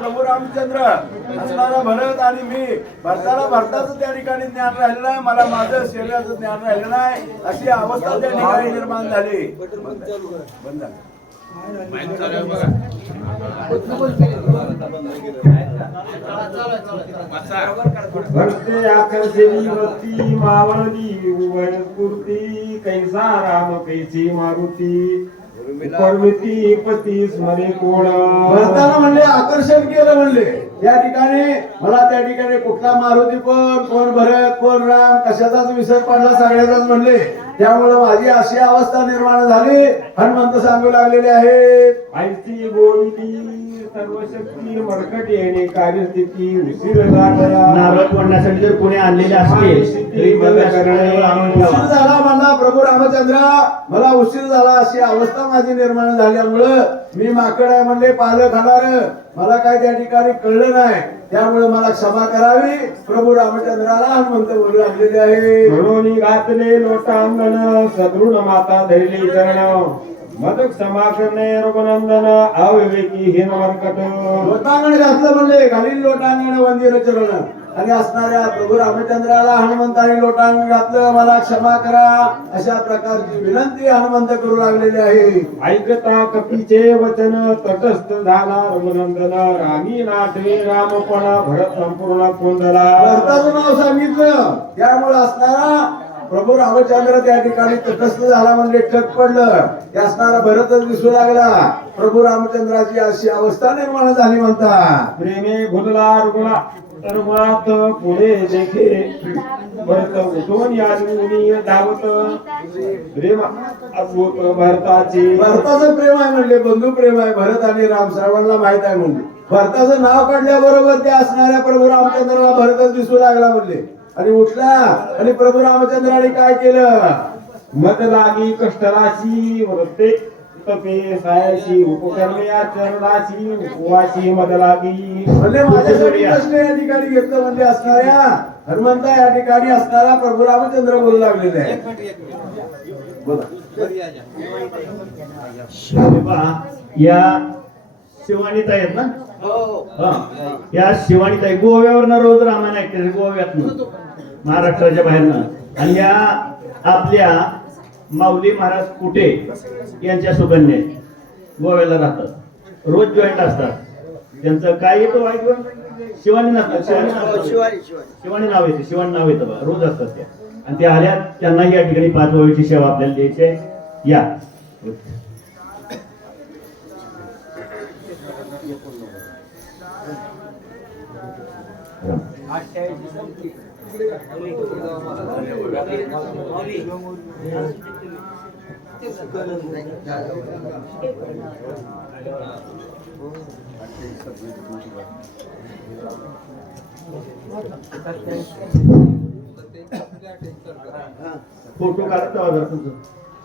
प्रभू रामचंद्र असणारा भरत आणि मी भरताला भरताचं त्या ठिकाणी ज्ञान राहिलं नाही, मला माझं शरीराचं ज्ञान राहिलं नाही, अशी अवस्था त्या ठिकाणी निर्माण झाली. बंद झालं. भक्ते आकर्षणी वृत्ती मावळली उभय स्फूर्ती कैसा राम कैसी मारुती परमिती पती स्मरे कोण. भरताना म्हणले आकर्षण केलं, म्हणले या ठिकाणी मला त्या ठिकाणी कुठला मारुती कोण भरत कोण राम कशाचाच विसर पडला सगळ्याचाच म्हणले. त्यामुळे माझी अशी अवस्था निर्माण झाली. हनुमंत सांगू लागलेले आहेत, आईची गोविंदी सर्वशक्ती मरकट येणे कार्यस्थिती उशीर लागला. नारळ तोडण्यासाठी जर कोणी आणलेले असतील तरी उशीर झाला म्हणला प्रभू रामचंद्रा, मला उशीर झाला अशी अवस्था माझी निर्माण झाल्यामुळं मी माकड आहे म्हणले, पालं खाणार, मला काय त्या ठिकाणी कळलं नाही, त्यामुळे मला क्षमा करावी. प्रभू रामचंद्राला हनुमंत बोलू लागलेले आहे. म्हणून घातले लोटांगण सदृढ माता धरली चरण मदक क्षमा करणे रघुनंदन अविवेकी हिन मरकट. लोटांगण घातलं म्हणले, घालील लोटांगण वंदिर चरण, आणि असणाऱ्या प्रभू रामचंद्राला हनुमंताने लोटांगण घातलं, मला क्षमा करा अशा प्रकारची विनंती हनुमंत करू लागलेली आहे. ऐकता कपीचे वचन तटस्थ झाला रघुनंदन रामी नाटवे रामपणा भरत संपूर्ण कोंदला. भरताचं नाव सांगितलं, त्यामुळे असणारा प्रभू रामचंद्र त्या ठिकाणी तटस्थ झाला म्हणजे ठक पडलं. ते असणारा भरतच दिसू लागला. प्रभू रामचंद्राची अशी अवस्था निर्माण झाली म्हणता. प्रेमे भुलला रुग्णा रघुनाथ पुढे देखे भरत उठून यादूनी धावत प्रेम अद्भुत भरताची. भरताचं प्रेम आहे म्हणले, बंधू प्रेम आहे. भरत आणि राम सर्वांना माहित आहे म्हणले. भरताचं नाव काढल्याबरोबर त्या असणाऱ्या प्रभू रामचंद्राला भरतच दिसू लागला म्हणले, आणि उठला. आणि प्रभू रामचंद्राने काय केलं, मत लागी कष्टराशी वृत्ते तपे सायाशी उपकरणे आचरणाची उपवासी मत लागी. म्हणजे माझ्यासाठी कष्ट या ठिकाणी घेतलं म्हणजे असणाऱ्या हनुमंता या ठिकाणी असणारा प्रभू रामचंद्र बोलू लागलेले आहे. या शिवानीताई आहेत ना, या शिवानीताई गोव्यावरनं रोज रामायण ऐकते, गोव्यातनं महाराष्ट्राच्या बाहेरनं. आणि या आपल्या माऊली महाराज कुटे यांच्या सुकन्या गोव्याला राहतात, रोज जॉईंट असतात. त्यांचं काय येतो शिवानी नसतात, शिवानी नाव येते, शिवानी नाव येतं बा, रोज असतात त्या. आणि त्या आल्या, त्यांना या ठिकाणी 5 वेळची सेवा आपल्याला द्यायची आहे. या फोटो काढत तुमचं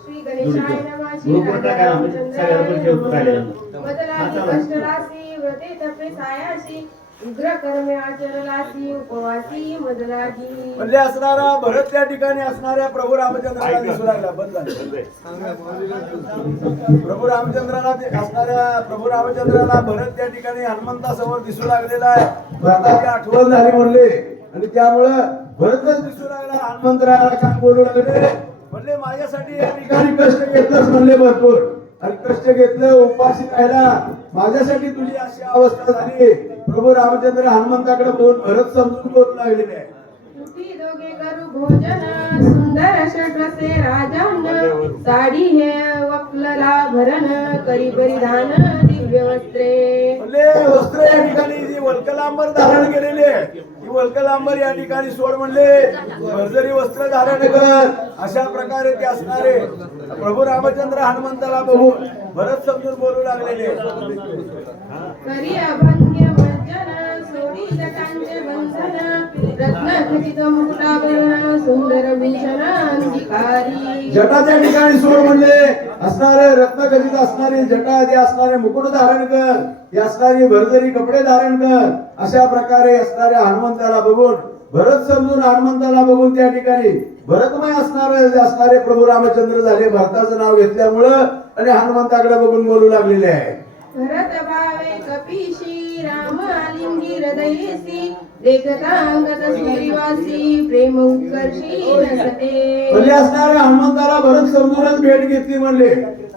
श्री गणेशाय नमः. ग्रुपवर टाका ना, म्हणजे सगळ्या गोष्टी होत राहिल्या. मदलासी कष्टरासी व्रते तपे सायासी उग्र कर्मे आचरलासी उपवासी मदलाजी. म्हणजे असणारा भरत त्या ठिकाणी असणाऱ्या प्रभू रामचंद्राला दिसू लागला. बंद झालं. प्रभू रामचंद्राला असणाऱ्या प्रभू रामचंद्राला भरत त्या ठिकाणी हनुमंतासमोर दिसू लागलेला आहे. भरताची आठवण झाली म्हणले, आणि त्यामुळं भरतच दिसू लागला. हनुमंतराला काय बोलू लागले, म्हणले माझ्यासाठी या ठिकाणी कष्ट घेतलंच म्हणले भरपूर, आणि कष्ट घेतलं, उपाशी राहिला, माझ्यासाठी तुझी अशी अवस्था झाली. प्रभू रामचंद्र हनुमंताकडे बोल भरत समजून बोलू लागलेले आहे. तुटी दोघे करू भोजन सुंदर षटरसे राजन साडी हे वक्लला भरण करी परिधान दिव्य वस्त्रे. म्हणले वस्त्र या ठिकाणी जी वल्कलांबर धारण केलेली आहे, ही वल्कलांबर या ठिकाणी सोड म्हणले, भरजरी वस्त्र धारण कर. अशा प्रकारे ते असणारे प्रभू रामचंद्र हनुमंताला बघून भरत समजून बोलू लागलेले. करी अभंग्य वर्जन सोडी जटांचे बंधन रत्नखचित मुकुटाभरण सुंदर भीषण अंगिकारी. जटाच्या ठिकाणी सोड म्हणले, असणारे रत्नखचित असणारी जटा, ते असणारे मुकुट धारण कर, ते असणारी भरजरी कपडे धारण कर. अशा प्रकारे असणाऱ्या हनुमंताला बघून भरत समजून हनुमंताला बघून त्या ठिकाणी भरतमय असणारे प्रभू रामचंद्र झाले. भरताचं नाव घेतल्यामुळं आणि हनुमंताकडे बघून बोलू लागलेले आहे. भरत भावे कपीशी राम आलिंगी हृदयेसी देखता अंगत सूर्यवासी प्रेम उत्कर्षी नसते. म्हणजे असणाऱ्या हनुमंताला भरत समजूनच भेट घेतली म्हणले.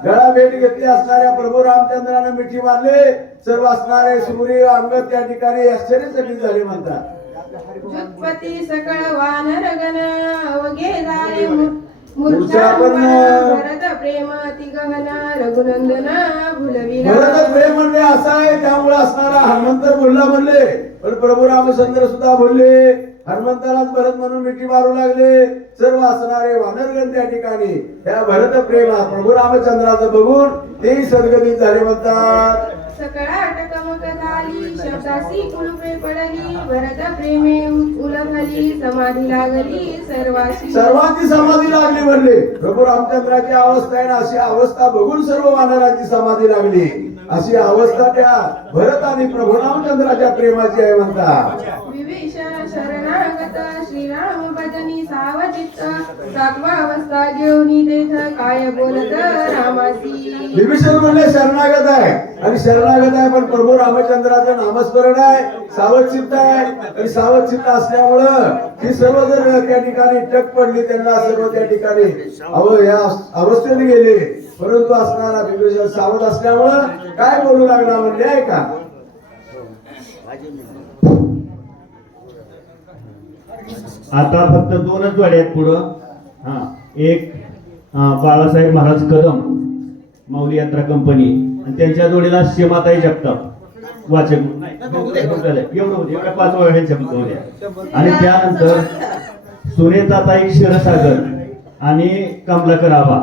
गळा भेट घेतली असणाऱ्या प्रभू रामचंद्राने मिठी मारले. सर्व असणारे सूर्य अंगत त्या ठिकाणी आश्चर्यचकित झाले म्हणतात. जुत्पती सकळ वानर गण अवघे झाले मूर्छा पण भरत प्रेम अति गहन रघुनंदन भुलविना. भरत प्रेम म्हणले असं आहे, त्यामुळे असणारा हनुमंत बोलला म्हणले. पण प्रभू रामचंद्र सुद्धा बोलले. हनुमंतालाच भरत म्हणून मिठी मारू लागले. सर्व असणारे वानरगण त्या ठिकाणी त्या भरत प्रेमा प्रभू रामचंद्राचं बघून तेही सद्गतीत झाले म्हणतात. सकळाट कमक झाली शब्दासी कुलुपे पडली भरत प्रेमे उलगली समाधी लागली सर्वाशी. सर्वांची समाधी लागली म्हणले. प्रभू रामचंद्राची अवस्था आहे ना, अशी अवस्था बघून सर्व वानरांची समाधी लागली. अशी अवस्था त्या भरत आणि प्रभू रामचंद्राच्या प्रेमाची आहे म्हणतात. विभीषण शरणागत श्रीराम भजनी सावचित्त सातवा अवस्था घेऊन तेथ काय बोलत रामासी. विभीषण म्हणले शरणागत आहे आणि शरणागत आहे, पण प्रभू रामचंद्राचं नामस्मरण आहे, सावधचित्त आहे. आणि सावधचित्त असल्यामुळं ही सर्व जर त्या ठिकाणी टक पडली त्यांना सर्व त्या ठिकाणी या अवस्थेत गेले. परंतु असणारा विभीषण सावध असल्यामुळं काय बोलू लागला म्हणजे आहे का. आता फक्त दोनच जोड्या आहेत पुढं. हा, एक बाळासाहेब महाराज कदम माऊली यात्रा कंपनी आणि त्यांच्या जोडीला सीमाताई जगताप वाचक एवढं होते. एवढ्या 5 वयाच्या होत्या. आणि त्यानंतर सुनेताताई क्षीरसागर आणि कमलाकर आबा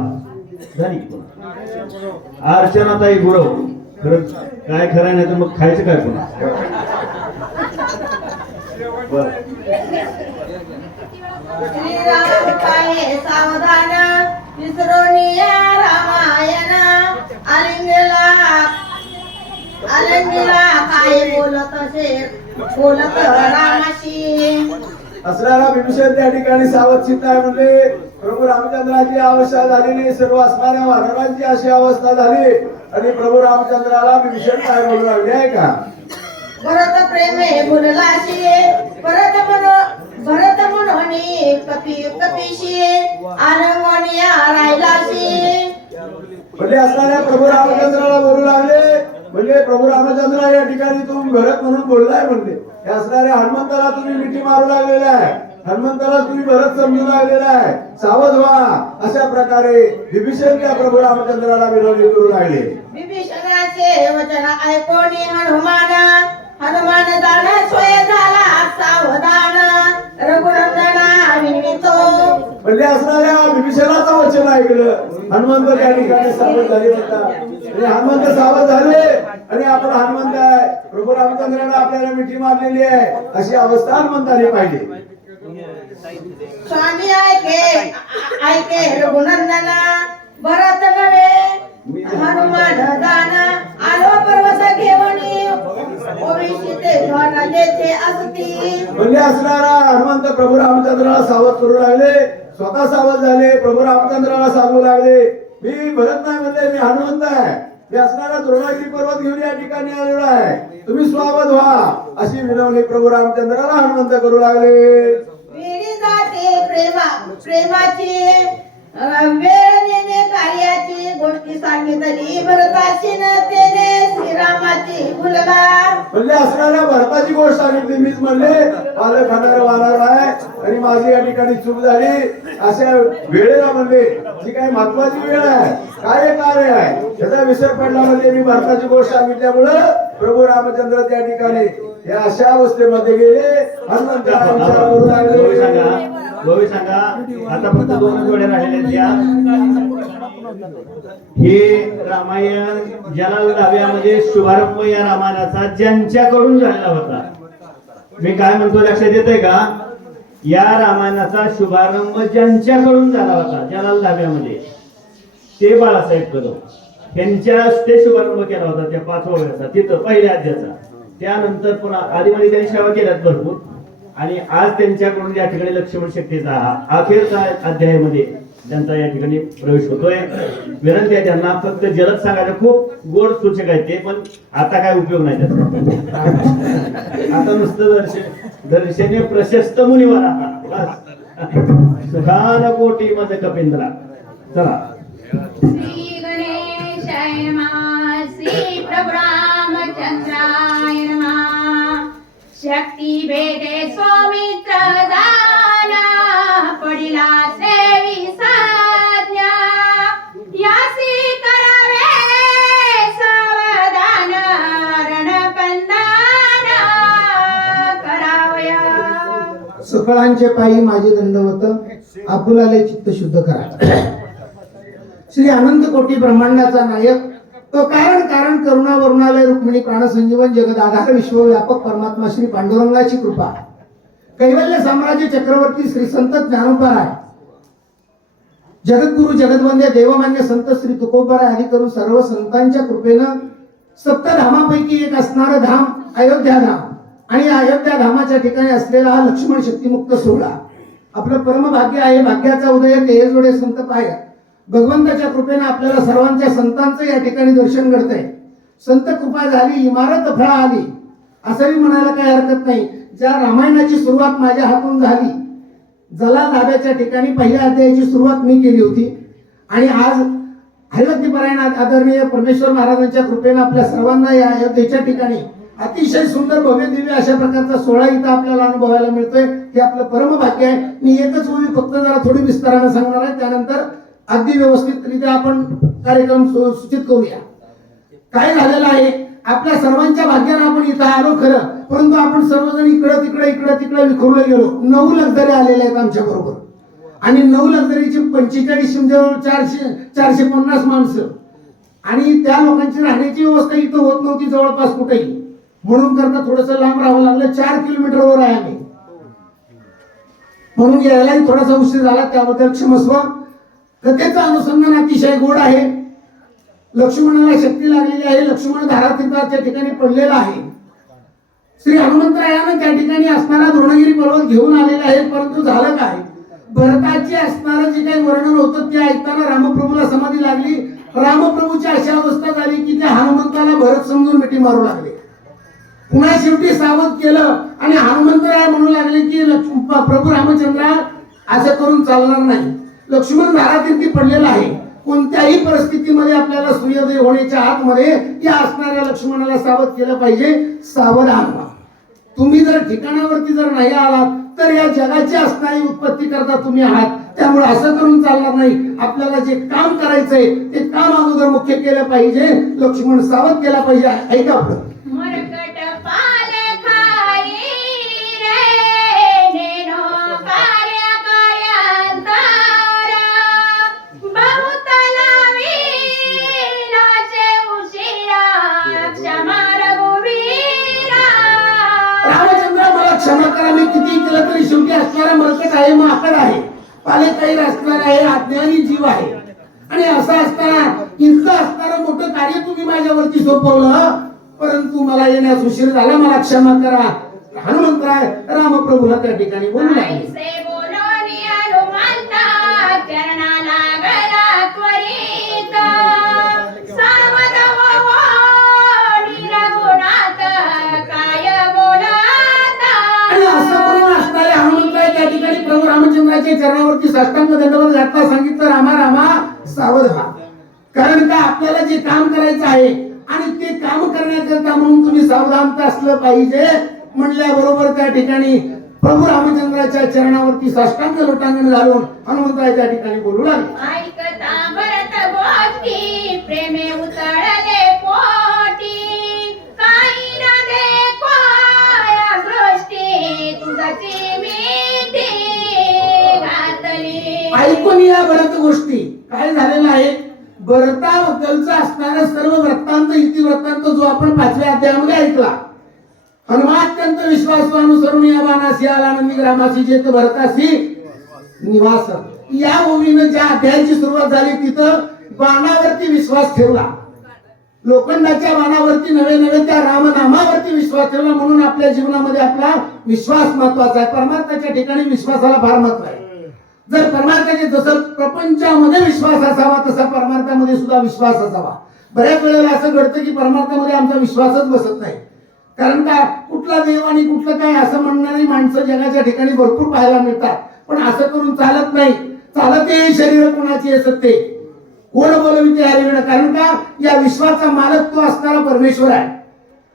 झाली. अर्चनाताई गुरव. खरं काय खरं नाही तर मग खायचं काय पुन्हा. श्रीराम काय सावधान विसरोनिया रामायण आलिंगला काय बोलत रामाशी. असणारा विभीषण त्या ठिकाणी सावधचित्त आहे म्हणजे प्रभू रामचंद्राची अवस्था झालेली. सर्व असणाऱ्या वानरांची अशी अवस्था झाली आणि प्रभू रामचंद्राला विभीषण काय बोलू लागले आहे का. भरत प्रेमे बोललाशी भरत म्हणून कपीशी आनमोनिया राहिलाशी. म्हणजे असणाऱ्या प्रभू रामचंद्राला बोलू लागले. म्हणजे प्रभू रामचंद्र या ठिकाणी तुम्ही भरत म्हणून बोललाय म्हणले. हे असणाऱ्या हनुमंताला तुम्ही मिठी मारू लागलेला आहे. हनुमंताला तुम्ही भरत समजू लागलेला आहे. सावध व्हा. अशा प्रकारे विभीषण त्या प्रभू रामचंद्राला विनवणी करू लागले. विभीषणाचे वचन ऐकोनी हनुमान दान सोय झाला सावधान रघुनंदना विनवितो. म्हणजे असणाऱ्या विभीषणाचं वचन ऐकलं. हनुमंत त्या ठिकाणी सावध झाले होता. आणि हनुमंत सावध झाले आणि आपण हनुमंत आहे. प्रभू रामचंद्राला आपल्याला मिठी मारलेली आहे अशी अवस्था हनुमंताने पाहिली. स्वामी ऐके रघुनंदना भरत नव्हे हनुमान दान आलो पर्वत घेवणी ओविशिते घन जेथे असती. म्हणजे असणारा हनुमंत प्रभू रामचंद्राला सावध करू लागले. स्वतः सावध झाले. प्रभू रामचंद्राला सांगू लागले मी भरत नाही म्हणले, मी हनुमंत आहे. मी असणारा द्रोणागिरी पर्वत घेऊन या ठिकाणी आलेलो आहे. तुम्ही स्वावध व्हा अशी विनवणी प्रभू रामचंद्राला हनुमंत करू लागले. वेळी जाते प्रेमाची वेळ नेणे कार्याची गोष्टी सांगितली भरताची तेने श्रीरामाची मुलगा. म्हणजे असणाऱ्या भरताची गोष्ट सांगितली. मीच म्हणले पालक खाणारा वानर आहे आणि माझी या ठिकाणी चूक झाली. अशा वेळेला म्हणले जी काही महत्वाची वेळ आहे, काय कार्य आहे त्याचा विसर पडला. म्हणजे मी भरताची गोष्ट सांगितल्यामुळं प्रभू रामचंद्र त्या ठिकाणी या अशा अवस्थेमध्ये गेले. हनुमंताला विचार करू लागले. गोवी सांगा. आता फक्त 2 जोड्या राहिलेल्या. हे रामायण ज्याला लाव्यामध्ये शुभारंभ या रामायणाचा ज्यांच्याकडून झालेला होता. मी काय म्हणतो लक्षात येतंय का. या रामायणाचा शुभारंभ ज्यांच्याकडून झाला होता ज्याला लाव्यामध्ये ते बाळासाहेब कदम यांच्या ते शुभारंभ केला होता त्या 5 वयाचा तिथं पहिल्या अध्यायाचा. त्यानंतर पुन्हा आधीमध्ये त्यांनी सेवा केल्यात भरपूर. आणि आज त्यांच्याकडून या ठिकाणी लक्ष्मण शक्तीचा अखेरचा अध्यायामध्ये त्यांचा या ठिकाणी प्रवेश होतोय. विनंती आहे त्यांना फक्त जलद सांगायचं, खूप गोड सूचक आहेत ते, पण आता काय उपयोग नाही त्याचा. आता नुसतं दर्शने प्रशस्त मुनिवर सुखान कोटी मज कपिंद्रा. चला. श्री गणेशाय नमः. श्री प्रभु रामचंद्राय नमः. शक्ती भेदे सौमित्र दाना पडिला सेवी साज्ञा यासी करावे सावधान रणकंदान करावया. सकळांचे पायी माझे दंडवत आपुलाले चित्त शुद्ध करा. श्री अनंत कोटी ब्रह्मांडाचा नायक तो कारण करुणा वरुणालय रुक्मिणी प्राणसंजीवन जगदाधार विश्वव्यापक परमात्मा श्री पांडुरंगाची कृपा कैवल्य साम्राज्य चक्रवर्ती श्री संत ज्ञानोबराय जगद्गुरु जगदवंद्य देवमान्य संत श्री तुकोबराय आदी करून सर्व संतांच्या कृपेनं सप्तधामापैकी एक असणारं धाम अयोध्या धाम आणि अयोध्या धामाच्या ठिकाणी असलेला हा लक्ष्मण शक्तिमुक्त सोहळा आपलं परमभाग्य आहे. भाग्याचा उदय ते जोडे संत पाय. भगवंताच्या कृपेनं आपल्याला सर्वांच्या संतांचं या ठिकाणी दर्शन घडतंय. संत कृपा झाली इमारत फळा आली असंही म्हणायला काही हरकत नाही. ज्या रामायणाची सुरुवात माझ्या हातून झाली, जला धाब्याच्या ठिकाणी पहिल्या अध्यायाची सुरुवात मी केली होती आणि आज हरिभक्तीपरायण आदरणीय परमेश्वर महाराजांच्या कृपेनं आपल्या सर्वांना या अयोध्येच्या ठिकाणी अतिशय सुंदर भव्य दिव्य अशा प्रकारचा सोहळा इथं आपल्याला अनुभवायला मिळतोय. हे आपलं परम भाग्य आहे. मी एकच ओवी फक्त जरा थोडी विस्ताराने सांगणार आहे, त्यानंतर अगदी व्यवस्थितरित्या आपण कार्यक्रम सूचित करूया. काय झालेलं आहे, आपल्या सर्वांच्या भाग्यानं आपण इथं आलो खरं, परंतु आपण सर्वजण इकडं तिकडे विखुरले गेलो. 9 लक्झरी आलेले आहेत आमच्या बरोबर आणि 9 लक्झरीची 45 म्हणजे 450 माणसं आणि त्या लोकांची राहण्याची व्यवस्था इथं होत नव्हती जवळपास कुठेही, म्हणून करता थोडंसं लांब राहावं लागलं. 4 किलोमीटरवर आहे आम्ही, म्हणून यायलाही थोडासा उशीर झाला, त्याबद्दल क्षमस्व. कथेचं अनुसंधान अतिशय गोड आहे. लक्ष्मणाला शक्ती लागलेली आहे. लक्ष्मण धारातीर्थाच्या ठिकाणी पडलेला आहे. श्री हनुमंतरायानं त्या ठिकाणी असणारा द्रोणगिरी पर्वत घेऊन आलेला आहे. परंतु झालं काय, भरताची असणारं जे काही वर्णन होतं ते ऐकताना रामप्रभूला समाधी लागली. रामप्रभूची अशा अवस्था झाली की त्या हनुमंताला भरत समजून मिठी मारू लागले. पुन्हा शेवटी सावध केलं आणि हनुमंतराय म्हणू लागले की प्रभू रामचंद्रा असं करून चालणार नाही. लक्ष्मण धारातीर्थी पडलेला आहे. कोणत्याही परिस्थितीमध्ये आपल्याला सूर्योदय होण्याच्या आतमध्ये या असणाऱ्या लक्ष्मणाला सावध केलं पाहिजे. सावधान व्हा. तुम्ही जर ठिकाणावरती जर नाही आलात तर या जगाची असणारी उत्पत्ती करता तुम्ही आहात. त्यामुळे असं करून चालणार नाही. आपल्याला जे काम करायचंय ते काम अगोदर मुख्य केलं पाहिजे. लक्ष्मण सावध केला पाहिजे. ऐका आपलं. मरकट पाल खाई रे नेनो कार्य कार्यांतर बहुत लाविलाचे उशिरा क्षमा रघुवीरा. रामचंद्र मला क्षमा करा, मी किती केलं तरी शेवटी असणारा मरकट आहे, माकड आहे, पालेकाईर असणार आहे, अज्ञानी जीव आहे आणि असं असताना इतकं असणारं मोठं कार्य तुम्ही माझ्यावरती सोपवलं, परंतु मला येण्यास उशीर झाला, मला क्षमा करा. हनुमंतराय रामप्रभूला त्या ठिकाणी बोलू लागले. ऐसे बोलोनी हनुमंता चरणाला गला त्वरित सावध हो निरगुणात काय बोलाता. आणि असं म्हणून असणारे हनुमंतराय त्या ठिकाणी प्रभू रामचंद्राच्या चरणावरती साष्टांग दंडवत घातला. सांगितलं रामा रामा सावध व्हा. कारण का आपल्याला जे काम करायचं आहे आणि ते काम करण्याकरता म्हणून तुम्ही सावधान असलं पाहिजे म्हणल्याबरोबर त्या ठिकाणी प्रभू रामचंद्राच्या चरणावरती साष्टांग लोटांगण घालून हनुमंतराय त्या ठिकाणी बोलू लागले. ऐकता भरत गोष्टी प्रेमे उतळले पोटी काही न देखो या दृष्टी तुझची मीठी घातली. ऐकून या भरत गोष्टी. काय झालेलं आहे, भरताबद्दलचा असणारा सर्व वृत्तांत इतिवृत्तांत जो आपण 5व्या अध्यायामध्ये ऐकला. हनुमात्यंत विश्वासू अनुसरून या बाणासी आला नंदी ग्रामासी जेत भरतासी निवास. या ओवीनं ज्या अध्यायाची सुरुवात झाली तिथं बाणावरती विश्वास ठेवला. लोखंडाच्या बाणावरती नवे त्या रामनामावरती विश्वास ठेवला. म्हणून आपल्या जीवनामध्ये आपला विश्वास महत्वाचा आहे. परमात्म्याच्या ठिकाणी विश्वासाला फार महत्व आहे. जर परमार्थाचे जसं प्रपंचामध्ये विश्वास असावा तसा परमार्थामध्ये सुद्धा विश्वास असावा. बऱ्याच वेळेला असं घडतं की परमार्थामध्ये आमचा विश्वासच बसत नाही. कारण का कुठला देव आणि कुठलं काय असं म्हणणारी माणसं जगाच्या ठिकाणी भरपूर पाहायला मिळतात. पण असं करून चालत नाही. चालत हे शरीर कोणाची आहे सत्य कोण बोलविते हरिविण. कारण का या विश्वाचा मालक तो असणारा परमेश्वर आहे.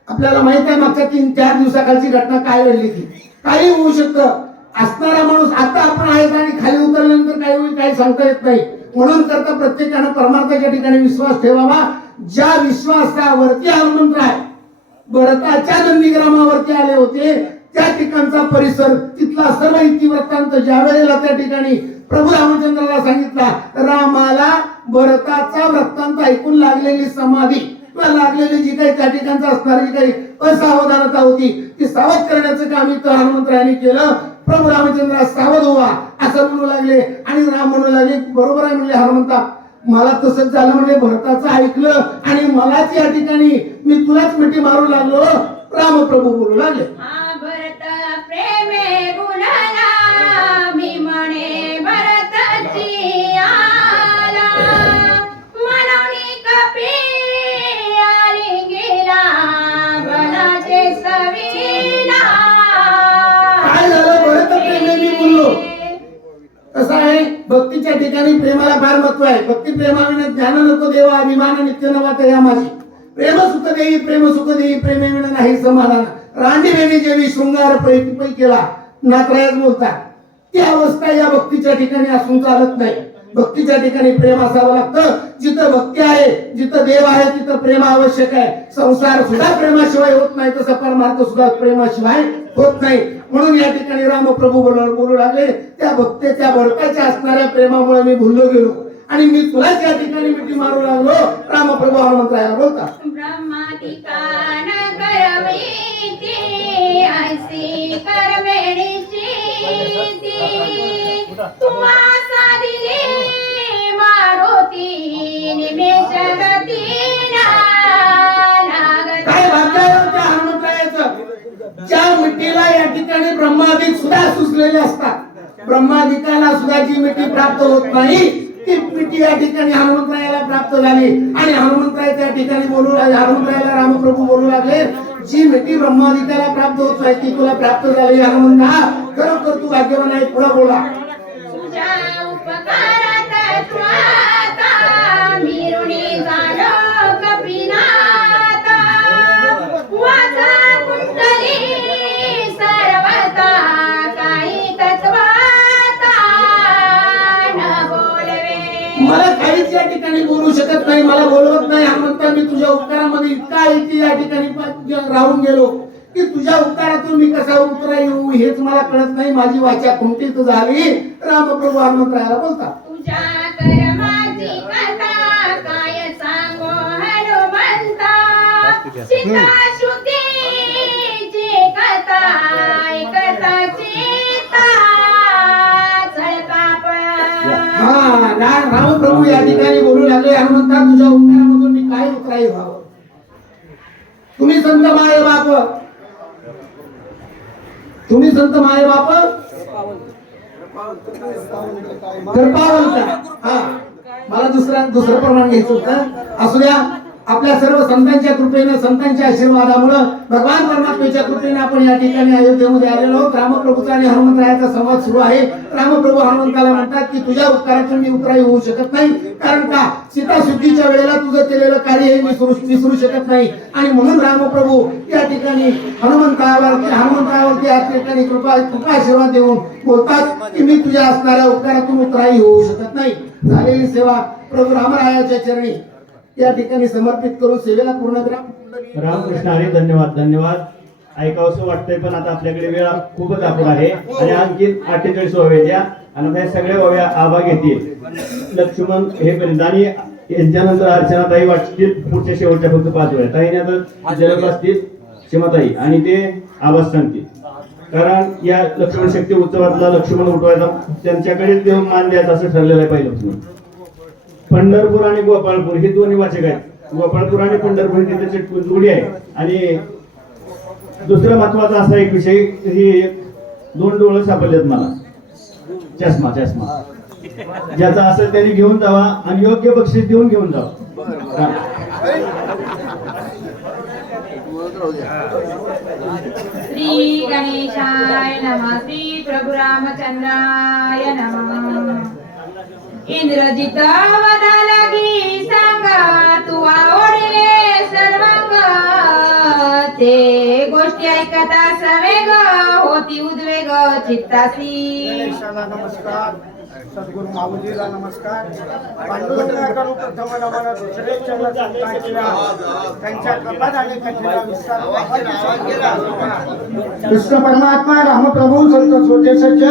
आपल्याला माहित आहे मागच्या 3-4 दिवसाखालची घटना काय घडली ती. काही होऊ शकतं. असणारा माणूस आता आपण आहेत आणि खाली उतरल्यानंतर काय होईल काही सांगता येत नाही. म्हणून करता प्रत्येकानं परमार्थाच्या ठिकाणी विश्वास ठेवावा. ज्या विश्वासावरती हनुमंत आहे भरताच्या नंदीग्रामावरती आले होते त्या ठिकाणचा परिसर तिथला सर्व इतिवृत्तांत ज्या वेळेला त्या ठिकाणी प्रभू रामचंद्राला सांगितला, रामाला भरताचा वृत्तांत ऐकून लागलेली समाधी किंवा लागलेली जी काही त्या ठिकाणचा असणारी काही असावधानता होती ती सावध करण्याचं काम इथं हनुमंतरायांनी केलं. प्रभू रामचंद्र सावध व्हा असं म्हणू लागले आणि राम म्हणू लागले बरोबर आहे म्हणले हनुमंता मला तसंच झालं म्हणजे भरताचं ऐकलं आणि मलाच या ठिकाणी मी तुलाच मिठी मारू लागलो. राम प्रभू बोलू लागले भरत प्रेमे गुणला मी म्हणे भरतची आला मनवणी कपी आली गेला बलाचे सवीला. काय झालं भरत प्रेमे मी बोललो. कसं आहे भक्तीच्या ठिकाणी प्रेमाला फार महत्व आहे. भक्ती प्रेमाविना ज्ञान नको देवा अभिमान नित्य नवा या माझी प्रेम सुख देई प्रेमे विना नाही समाधान. रांडीवेणी जेवी शृंगार पै केला नात्रायच बोलतात ती अवस्था या भक्तीच्या ठिकाणी असून चालत नाही. भक्तीच्या ठिकाणी प्रेम असावं लागतं. जिथं भक्ती आहे जिथं देव आहे तिथं प्रेम आवश्यक आहे. संसार सुद्धा प्रेमाशिवाय होत नाही तसं परमार्थ सुद्धा प्रेमाशिवाय होत नाही. म्हणून या ठिकाणी रामप्रभू बोलू लागले त्या भक्तीच्या भरताच्या असणाऱ्या प्रेमामुळे मी भुललो गेलो आणि मी तुलाच या ठिकाणी मिठी मारू लागलो. रामप्रभू हनुमंतरायाला बोलतात ब्रह्मादिकान करवीती ऐसी करमेणीची तुम्हा साधिली मारुती निमेष गतीना काय भाग्य आहे त्या हनुमंतरायाचं. ज्या मिठीला या ठिकाणी ब्रह्मादिक सुद्धा सुचलेले असतात. ब्रह्मादिकाला सुद्धा जी मिठी प्राप्त होत नाही ती मिठी या ठिकाणी हनुमंतरायाला प्राप्त झाली आणि हनुमंतराय त्या ठिकाणी हनुमंतरायाला रामप्रभू बोलू लागले जी मिठी ब्रह्मादिकाला प्राप्त होत नाही ती तुला प्राप्त झाली. हनुमंता खरोखर तू भाग्यवान आहे. पुढे बोला तुझ्या उपकारात स्वाता मिरुणी झालो कपिनाथा वाचा कुंडली सर्वता काही तत्वाता न बोलवे. मला काहीच या ठिकाणी बोलू शकत नाही. मला बोलवत नाही हनुमंता. मी तुझ्या उपकारामध्ये इतका आहे की या ठिकाणी राहून गेलो की तुझ्या उपकारातून मी कसा उतरा येऊ हेच मला कळत नाही. माझी वाचा कुंठित झाली. रामप्रभू हनुमंतरायाला बोलतात तुझ्या कर्माची कथा काय सांगो हनुमंता सीता श्रुतीची कथा ऐकता चित्ता चळका पळा. रामप्रभू या ठिकाणी बोलू लागले हनुमंता तुझ्या उपकारामधून मी काय उतराई व्हावं. तुम्ही संत माये बाप कृपावंत. हा मला दुसरं प्रमाण घ्यायचं होतं. असू द्या आपल्या सर्व संतांच्या कृपेनं संतांच्या आशीर्वादामुळे भगवान परमात्म्याच्या कृपेनं आपण या ठिकाणी अयोध्येमध्ये आलेलो आहोत. रामप्रभूचा आणि हनुमंतरायाचा संवाद सुरू आहे. रामप्रभू हनुमंताला म्हणतात की तुझ्या उपकारातून मी उतराई होऊ शकत नाही. कारण का सीता शुद्धीच्या वेळेला तुझं केलेलं कार्य हे विसरू शकत नाही. आणि म्हणून रामप्रभू या ठिकाणी हनुमंतरायावरती या ठिकाणी कृपा आशीर्वाद देऊन बोलतात की मी तुझ्या असणाऱ्या उपकारातून उतराई होऊ शकत नाही. झालेली सेवा प्रभू रामरायाच्या चरणी या ठिकाणी समर्पित करून सेवेला पूर्णविराम. रामकृष्ण हरी. धन्यवाद. ऐकावंसं वाटतंय पण आता आपल्याकडे वेळ खूपच अपुरा आहे आणि आणखी 48 ओव्या द्या आणि त्या सगळ्या ओव्या आबा घेतील. लक्ष्मण हे पर्यंत आणि यांच्यानंतर अर्चनाताई वाटतील पुढच्या शेवटच्या फक्त 5 वेळा. ताईने आता जलद असतील सीमाताई आणि ते आवाज सांगतील. कारण या लक्ष्मण शक्ती उत्सवातला लक्ष्मण उठवायचा त्यांच्याकडे देऊन मान द्यायचा असं ठरलेलं आहे पहिलं. पंढरपूर आणि गोपाळपूर हे दोन्ही वाचक आहेत. गोपाळपूर आणि पंढरपूर तिथे चिटकून जोडी आहे. आणि दुसरा महत्वाचा असा एक विषय ही 2 डोळं सापडलेत मला. चष्मा चष्मा ज्याचा असेल त्याने घेऊन जावा आणि योग्य बक्षीस देऊन घेऊन जावा. श्री गणेशाय नमः. श्री प्रभु रामचंद्राय नमः. इंद्रजित वदा लागी सांगा तू आवडले सर्वांग ते गोष्टी ऐकता सवेग होती उद्वेग चित्तासी. गणेशाला नमस्कार, सद्गुरु माऊलीला नमस्कार. पांडुरंगा करू प्रथम नमन दुसरे चरण संतांच्या त्यांच्या कपाट आणि कथेला विस्तार कृष्ण परमात्मा रामप्रभू संत छोटे सज्ज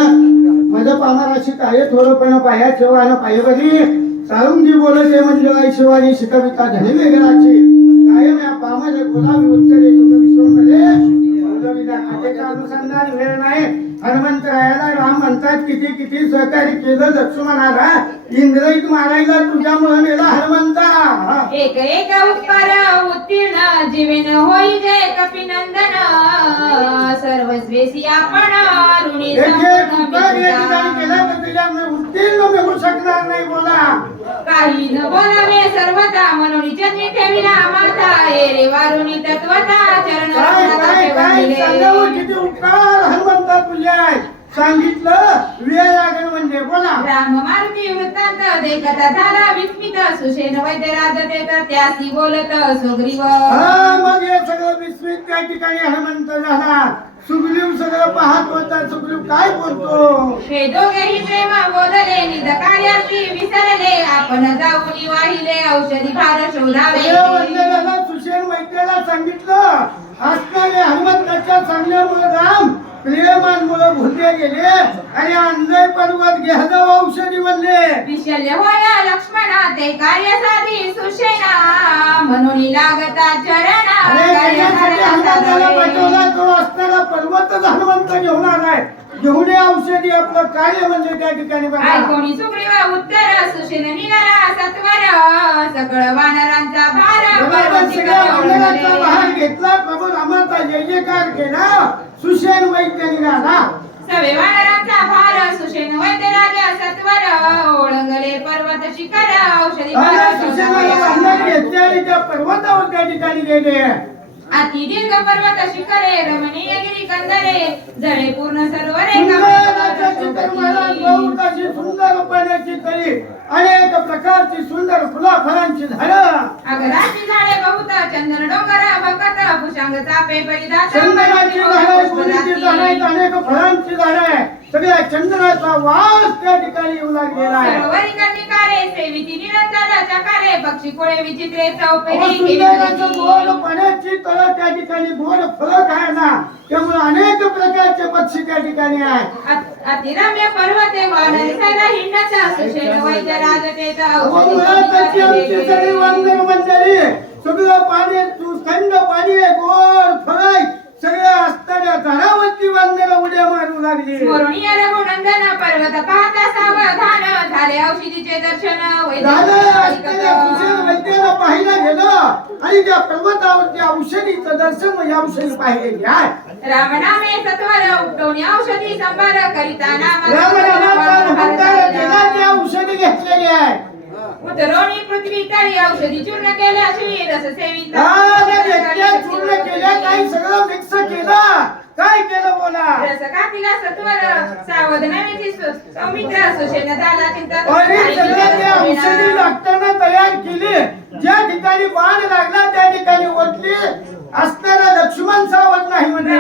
माझं पामाराशी काय थोडंपण पाया ठेवा आणि पायवरी साळुंगी बोलते म्हणजे आई शिवानी शिकविता धनी वेगळाची कायम या पामाले बोलावी उत्तरे तुझं विश्वमध्ये बोलविता खातेचा अनुसंधान वेळ नाही. हनुमंतरायाला राम म्हणतात किती किती सहकार्य केलं लक्ष्मणाला इंद्रजित मारायला तुझ्यामुळे मेला हनुमंता. एक एक उपकार उत्तीर्ण जीवन होई जय कपिनंदन सर्वस्वेसी आपण ऋणी एक एक संपूर्ण उपकार या ठिकाणी विद्या. केला तर तुझ्यामुळे उत्तीर्ण मिळू शकणार नाही. बोला काही न बोलावे सर्वता मनोनी चरणी ठेविला माता ए रे वारुणी तत्वता चरण काय काय काय सांगावं रत्नाता किती उपकार हनुमंता तुझे आहेत. सांगितलं वेळ लागेल म्हणजे बोला. राम मारुती वृत्तांत देखता झाला विस्मित सुषेण वैद्य राजतेत त्यासी बोलत सुग्रीव. हा मग हे सगळं विस्मित त्या ठिकाणी हनुमंत झाला. सुग्रीव सगळं पाहत होता. सुग्रीव काय बोलतो. हे दोघेही प्रेम बोलले निज कार्यार्थी विसरले आपण जाऊन वाहिले औषधी भार शोधावे. वंदनाला सुषेण वैद्याला सांगितलं असणारे हनुमंताच्या सांगण्यामुळे राम प्रेमांमुळे भुलले गेले आणि अंजय पर्वत घ्यायला औषधी बनले. विशल्य होया लक्ष्मणा ते कार्यासाठी सुषेणा म्हणून लागता चरणा. अरे त्याच्यासाठी हनुमंताला पाठवला. तो असणारा पर्वतच हनुमंत घेऊन आलाय. घेऊन या औषधी आपलं कार्य म्हणजे त्या ठिकाणी बघा. ऐकोणी सुग्रीव उत्तर सुषेण निघाला सत्वर सकळ वानरांचा भार भगवान सगळ्या मंडळाचा भाग घेतला. प्रभू रामाचा जय जयकार केला. सुषेण वैद्य निघाला. सवे वानरांचा भार सुषेण वैद्य राजा सत्वर ओळंगले पर्वत शिखर औषधी भार सुषेणाला शोधावे. बांधून घेतले आणि त्या पर्वतावर त्या ठिकाणी गेले. अति दीर्घ पर्वत शिखरे रमणीय गिरी कंदरे जळे पूर्ण सरोवरे सुंदर चित्रमहाराज बहुत अशी सुंदर पाण्याची तळी अनेक प्रकारची सुंदर फुला फळांची झाडं. अगराची झाडे बहुत चंदन डोंगर बकत पुषांग चापे परिधात चंदनाची झाडं गुढीची झाडं आहेत. अनेक फळांची झाडं आहे. सगळ्या चंदनाचा वास त्या ठिकाणी येऊ लागलेला आहे. सरोवरी कंटिकारे सेविती निरंतर चकारे पक्षी कोळे विचित्रे चौपेरी सुंदर असं गोड पाण्याची तळं त्या ठिकाणी गोड फळं खायला. त्यामुळे अनेक प्रकारचे पक्षी त्या ठिकाणी आहेत. अतिरम्य पर्वते वानरे सैरा हिंडाचा सुषेण वैद्य राजतेत मुळातची आमची सगळी वानर मंडळी सगळं पाणी थंड पाणी आहे. गोड फळ सगळ्या असताना झाडावरती वानर उड्या मारू लागली. स्मरणीय रघुनंदन पर्वत पाहता सावधान झाले औषधीचे दर्शन झालं असताना कुशल वैद्याला पाहायला गेलं आणि त्या पर्वतावरती औषधीचं दर्शन म्हणजे औषधी पाहिलेली आहे. रामनामे सत्वर उपटवणी औषधी संभार करिता रामनामाचा उपकार केला ते औषधी घेतलेली आहे. उतरवणी पृथ्वी तळी औषधी चूर्ण केल्या श्री रस सेविता चूर्ण केल्या काही सगळं मिक्स केलं. काय केलं बोला. रस कातीला सत्वर सावध नव्हेची सौमित्र सुषेण झाला चिंता आणि सगळं ते औषधी डॉक्टरने तयार केली. ज्या ठिकाणी बाण लागला त्या ठिकाणी ओतली. असताना लक्ष्मण सावध नाही म्हणजे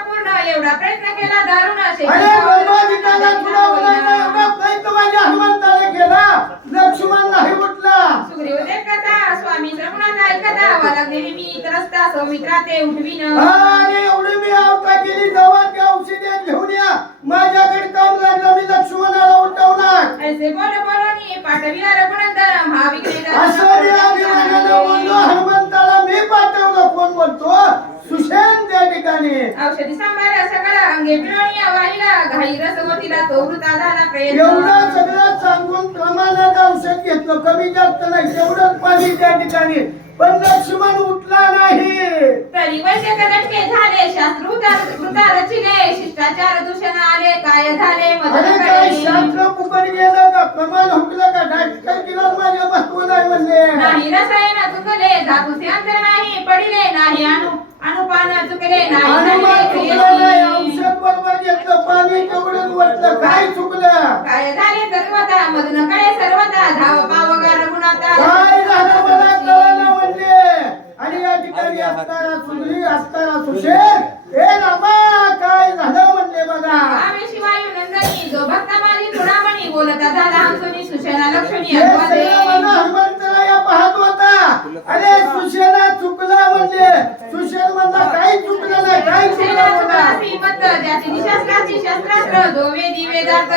पूर्ण एवढा प्रयत्न केला दारुण अरे ब्रह्मादिकाला तुला उडायला एवढा प्रयत्न माझ्या हनुमंताने केला. लक्ष्मण नाही उठला. सुग्रीव देखता स्वामी श्रवणाचा ऐकता वाला मी त्रस्ता सौमित्रा ते उठविन. आणि एवढी मी आवता केली. जवळ त्या औषधी घेऊन या. माझ्याकडे काम लागलं मी लक्ष्मणाला उठवणार. ऐसे बोल बोलून पाठविला रघुनंदन महाविक्रेता असं मी अभिमानानं बोललो. हनुमंताला मी पाठवलं. कोण बोलतो. सुषेण त्या ठिकाणी औषधी सांभार सगळा अंगे पिळवणी वाहिला घाई रसवतीला तो वृता झाला प्रयत्न. एवढं सगळं सांगून प्रमाणात औषध घेतलं. कमी जास्त नाही. तेवढंच पाणी त्या ठिकाणी. पण लक्ष्मण उठला नाही. तरी वैश्य कटके झाले शास्त्र वृता रचिले शिष्टाचार दूषण आले काय काय झाले मदन अरे काय कळे शास्त्र फुकट गेलं का प्रमाण हुकलं का डॉक्टर किलो माझ्या महत्व नाही म्हणले नाही रसायन चुकले धातूचे अंतर नाही पडिले नाही अनुपान चुकले नाही अनुमान चुकलं नाही औषध बरोबर घेतलं पाणी तेवढंच वाटलं काय चुकलं काय झाले सर्वता मदन कळे सर्वता धाव पावगार गुणाता काय झालं मला कळलं म्हणले आणि या ठिकाणी असताना सुंदरी असताना सुशेल हे रामा काय झालं म्हणले बघा आम्ही शिवायू नंदनी जो भक्त माझी चुडामणी बोलता झाला हंसोनी सुशेना लक्ष्मी हे सगळं मला हनुमंतराया पाहत होता अरे सुशेला चुकला म्हणले सुशेल म्हणला काही चुकलं नाही काही चुकलं म्हणा श्रीमंत ज्याची निशास्त्राची शस्त्रास्त्र जो वेदी वेदार्थ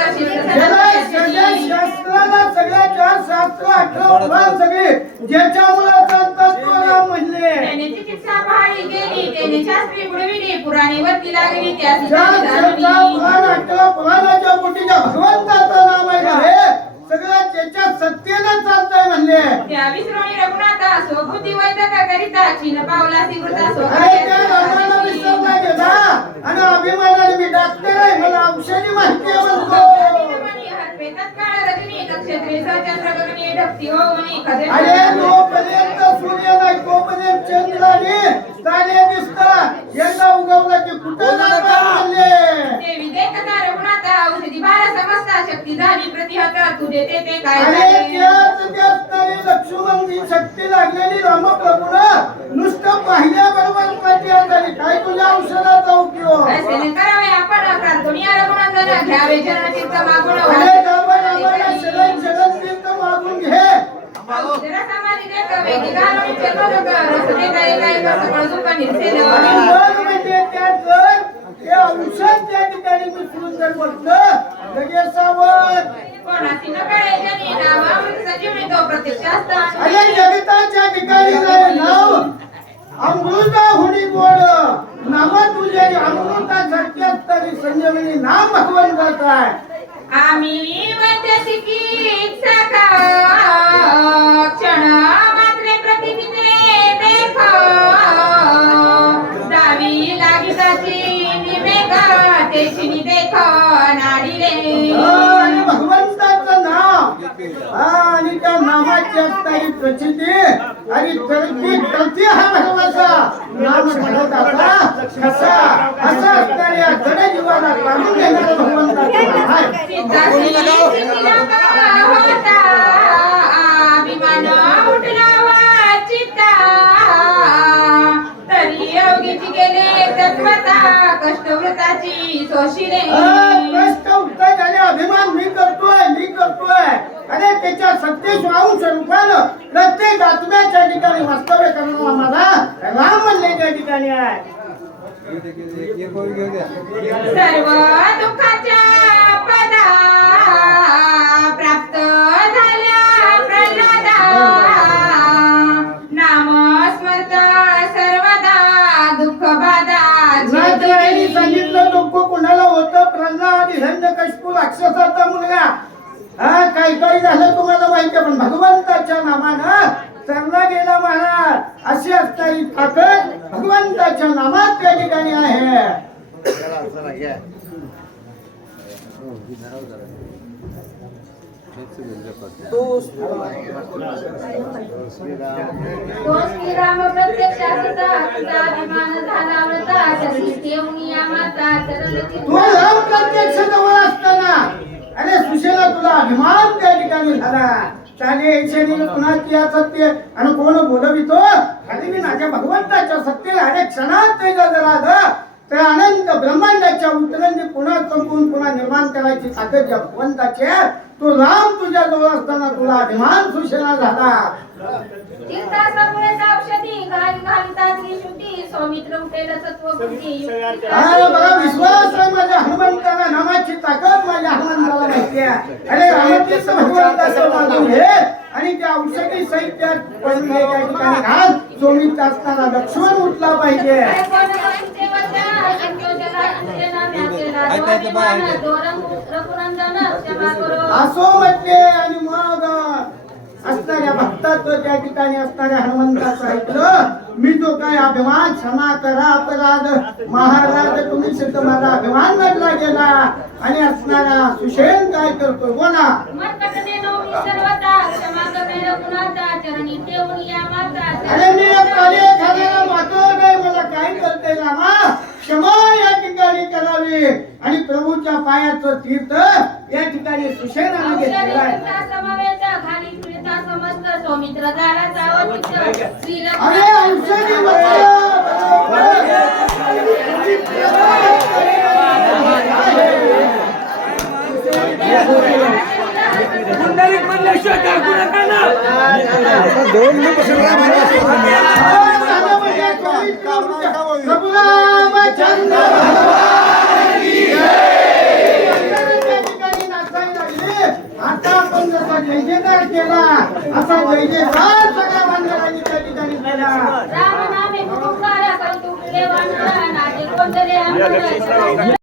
त्याला सगळ्या शास्त्राला सगळ्या चार शास्त्र 18 पुराण सगळे ज्याच्यामुळे चालतात तो राम म्हणले त्याने चिकित्सा पहाडी केली त्याने शास्त्री बुडविली पुराणी वरती लागली त्याची चार पुराण 18 पुराणाच्या पोटीच्या भगवंताचं नाव आहे का हे सगळं त्याच्या सत्तेनं चालतंय म्हणले त्या विसरोणी रघुनाथा स्वबुद्धी वैद्यक करिता चिन पावला सिगुरता सो अरे त्या रामाला विसरला गेला आणि अभिमानाने मी डॉक्टर आहे मला औषधी माहिती आहे म्हणतो तत्काळ रजनी नक्षत्रे सहचंद्र गगनी ढक्ती होवनी खदे अरे जोपर्यंत सूर्य नाही तोपर्यंत चंद्राने तारे दिसतात एकदा उगवला की कुठं जातात म्हणले देवी देखता रघुनाथा औषधी भार समजता शक्ती झाली प्रतिहत तू देते ते काय अरे झाले? त्याच तारे लक्ष्मणची शक्ती लागलेली रामप्रभूनं नुसतं पाहिल्याबरोबर प्रतिहत झाली काय तुझ्या औषधाचा उपयोग ऐसे करावे आपण प्रार्थनिया रघुनंदन घ्यावे जनचित्त मागुण अरे रामाला शरण शरण तीर्थ मागून घे जरा समाधी देख वेगी घालून चलो जग रसने काय काय सगळं दुःख निर्सेल आणि मग म्हणजे त्यात जर हे औषध त्या ठिकाणी मिसळून जर म्हटलं लगेच सावध कोणाची न कळे जनी नाव अमृत सजीवनी तो प्रत्यक्ष असता अरे जगताच्या ठिकाणी नाही नाव अमृता हुडी गोड नाम तुझे अमृता झटके असताना संजीवनी नाम भगवंताचं आहे आम्ही वैद्य चिकित्सक क्षण मात्रे प्रतिदिने देख डावी लागिताची निमेक तेचिनी देख नाडीले आणि भगवंताचं नाव आणि त्या नामाची असणारी प्रचिती आणि करती हा भगवाचा नाम भगवताचा कसा असं असणाऱ्या जड जीवाला काढून घेणारा भगवंताचं नाम आहे सिद्धाशी सिद्धिराम होता अभिमान उठला वाचिता तरी योगीची गेले तत्वता कष्टवृताची सोशिले कष्ट उठता झाले अभिमान मी करतोय अरे त्याच्या सत्तेश अंश रूपानं प्रत्येक आत्म्याच्या ठिकाणी वास्तव्य करणारा माझा राम म्हणले त्या ठिकाणी आहे सर्व दुःखाच्या पदा प्राप्त झाल्या प्रल्हादा नाम स्मरता सर्वदा दुःख बाधा नाथरायांनी सांगितलं दुःख कुणाला होतं प्रल्हाद हिरण्यकशिपू राक्षसाचा मुलगा काही झालं तुम्हाला माहिती पण भगवंताच्या नामानं चांगला गेला महाराज अशी असणारी ताकद भगवंताच्या नामात त्या ठिकाणी आहे तो श्रीराम प्रत्यक्षाचा तुझा अभिमान झाला व्रता शरणी ठेवून या माता चरण तू राम प्रत्यक्ष जवळ असताना अरे सुशेला तुला अभिमान त्या ठिकाणी झाला चाले ऐशनी कुणाची सत्य आणि कोण बोलवितो खाली मी माझ्या भगवंताच्या सत्तेला अनेक क्षणात त्याचा जरा तर अनंत ब्रह्मांडाच्या उतरंडी पुन्हा संपून पुन्हा निर्माण करायची ताकद या भगवंताची आहे. तो राम तुझ्या जवळ असताना तुला अभिमान सुशेला झाला तीर्था सगुणेच औषधी घालिताची शुद्धी सौमित्र उठेल सत्वबुद्धी अरे बघा विश्वास आहे माझ्या हनुमंताला नामाची ताकद माझ्या हनुमंताला माहिती आहे अरे रामतीर्थ भगवंताचं मागून घे आणि त्या औषधी साहित्यात पडले त्या ठिकाणी घाल सोमित असताना लक्ष्मण उठला पाहिजे रघुनंदन क्षमा करो असो म्हटले आणि मग असणाऱ्या भक्ताचं त्या ठिकाणी असणाऱ्या हनुमंताचं ऐकलं. मी जो काय अभिमान क्षमा करा अपराध महाराज तुम्ही सिद्ध माझा अभिमान नडला गेला. आणि असणारा सुशेन काय करतो बोला. मर्कटने नवमी सर्वता क्षमा करणे रघुनाथा चरणी ठेवून या माता. अरे मी एक काले खाण्याला वाचवलं नाही मला काय करते रामा क्षमा या ठिकाणी करावी. आणि प्रभूच्या पायाचं तीर्थ या ठिकाणी सुशेनाने घेतलेलं आहे. खाली पीडिता समस्त सौमित्र दाराचा अवचित श्री अरे औषधी आता आपण जसा जय जयकार केला असा जय जयकार सगळ्या बांधवांनी त्या ठिकाणी केला. राम नामे तुकारा संतु देवाना नाचे कोणतरी